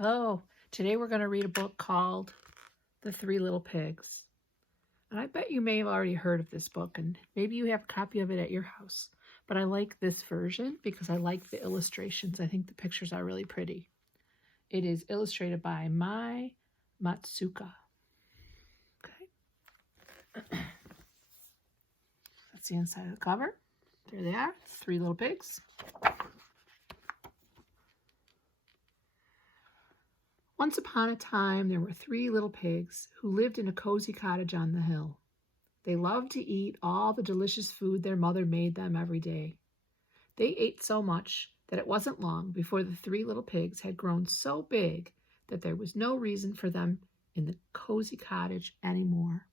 Hello, today we're going to read a book called The Three Little Pigs. And I bet you may have already heard of this book, and maybe you have a copy of it at your house. But I like this version because I like the illustrations. I think the pictures are really pretty. It is illustrated by Mai Matsuka. Okay. That's the inside of the cover. There they are, three little pigs. Once upon a time, there were three little pigs who lived in a cozy cottage on the hill. They loved to eat all the delicious food their mother made them every day. They ate so much that it wasn't long before the three little pigs had grown so big that there was no reason for them in the cozy cottage anymore.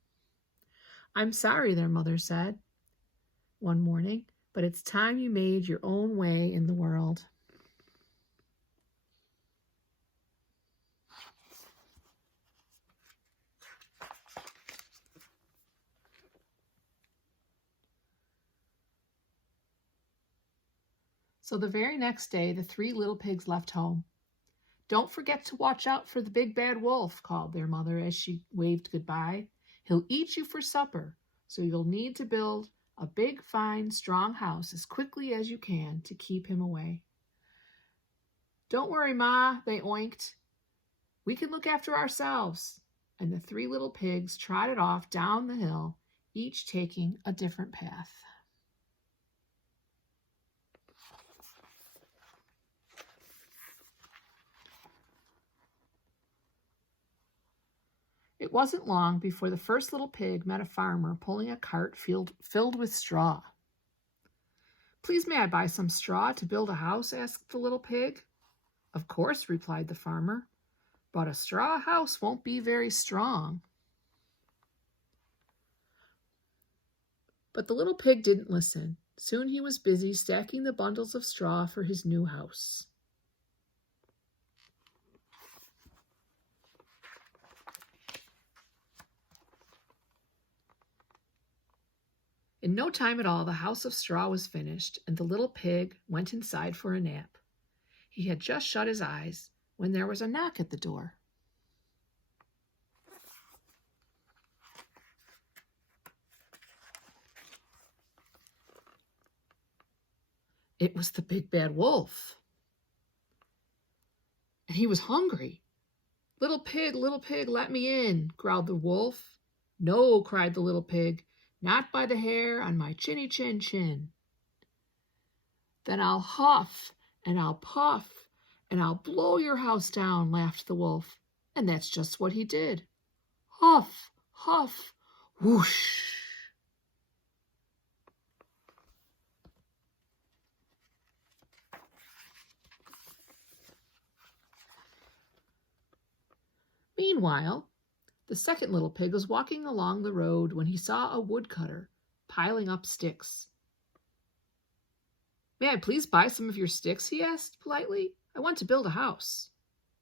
"I'm sorry," their mother said one morning, "but it's time you made your own way in the world." So the very next day, the three little pigs left home. "Don't forget to watch out for the big bad wolf," called their mother as she waved goodbye. "He'll eat you for supper, so you'll need to build a big, fine, strong house as quickly as you can to keep him away." "Don't worry, Ma," they oinked. "We can look after ourselves." And the three little pigs trotted off down the hill, each taking a different path. It wasn't long before the first little pig met a farmer pulling a cart filled with straw. "Please, may I buy some straw to build a house?" asked the little pig. "Of course," replied the farmer, "but a straw house won't be very strong." But the little pig didn't listen. Soon he was busy stacking the bundles of straw for his new house. In no time at all, the house of straw was finished, and the little pig went inside for a nap. He had just shut his eyes when there was a knock at the door. It was the big bad wolf, and he was hungry. Little pig, let me in," growled the wolf. "No," cried the little pig, "not by the hair on my chinny chin chin." "Then I'll huff and I'll puff and I'll blow your house down," laughed the wolf. And that's just what he did. Huff, huff, whoosh. Meanwhile, the second little pig was walking along the road when he saw a woodcutter piling up sticks. "May I please buy some of your sticks?" he asked politely. "I want to build a house."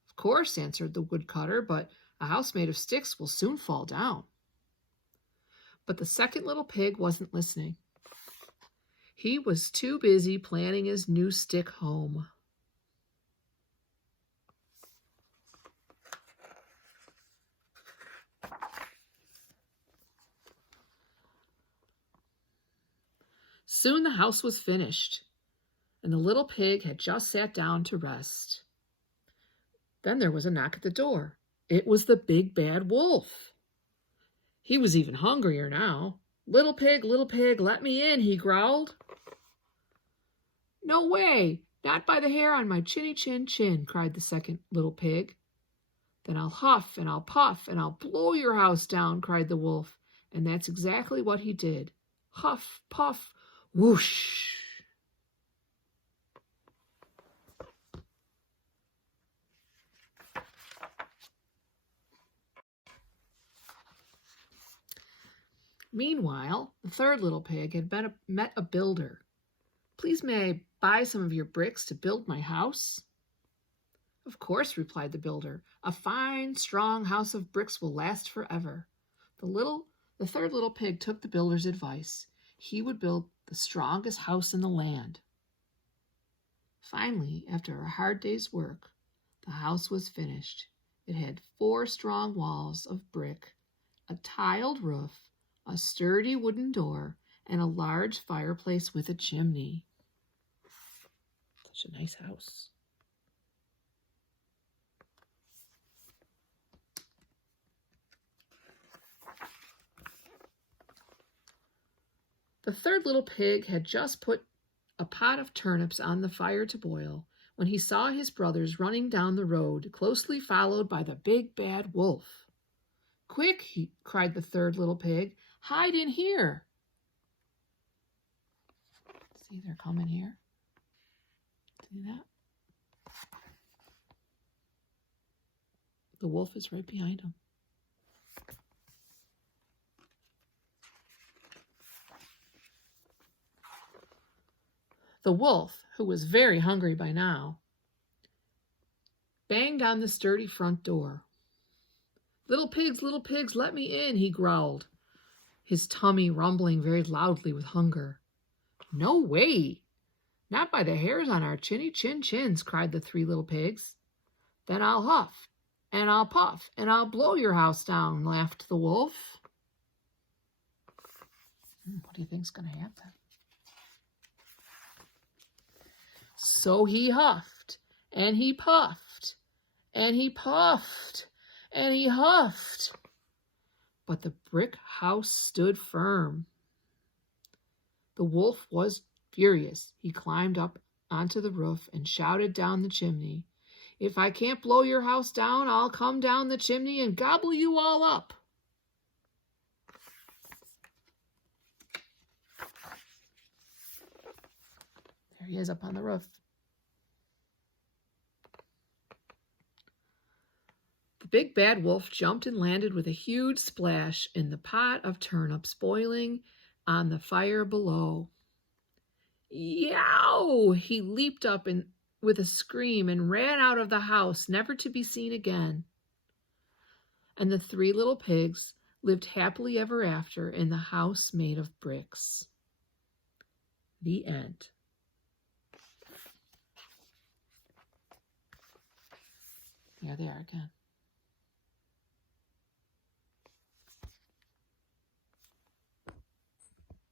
"Of course," answered the woodcutter, "but a house made of sticks will soon fall down." But the second little pig wasn't listening. He was too busy planning his new stick home. Soon the house was finished, and the little pig had just sat down to rest. Then there was a knock at the door. It was the big bad wolf. He was even hungrier now. Little pig, let me in," he growled. "No way, not by the hair on my chinny chin chin," cried the second little pig. "Then I'll huff and I'll puff and I'll blow your house down," cried the wolf. And that's exactly what he did. Huff, puff, whoosh. Meanwhile, the third little pig had met a builder. "Please, may I buy some of your bricks to build my house?" "Of course," replied the builder. "A fine, strong house of bricks will last forever." The third little pig took the builder's advice. He would build the strongest house in the land. Finally, after a hard day's work, The house was finished. It had 4 strong walls of brick, a tiled roof, a sturdy wooden door, and a large fireplace with a chimney. Such a nice house. The third little pig had just put a pot of turnips on the fire to boil when he saw his brothers running down the road, closely followed by the big bad wolf. "Quick!" cried the third little pig. "Hide in here!" See, they're coming here. See that? The wolf is right behind him. The wolf, who was very hungry by now, banged on the sturdy front door. Little pigs, let me in," he growled, his tummy rumbling very loudly with hunger. "No way! Not by the hairs on our chins," cried the 3 little pigs. "Then I'll huff, and I'll puff, and I'll blow your house down," laughed the wolf. What do you think's going to happen? So he huffed, and he puffed, and he puffed, and he huffed. But the brick house stood firm. The wolf was furious. He climbed up onto the roof and shouted down the chimney, "If I can't blow your house down, I'll come down the chimney and gobble you all up." There he is up on the roof. The big bad wolf jumped and landed with a huge splash in the pot of turnips boiling on the fire below. "Yow!" He leaped up with a scream and ran out of the house, never to be seen again. And the 3 little pigs lived happily ever after in the house made of bricks. The end. There they are again.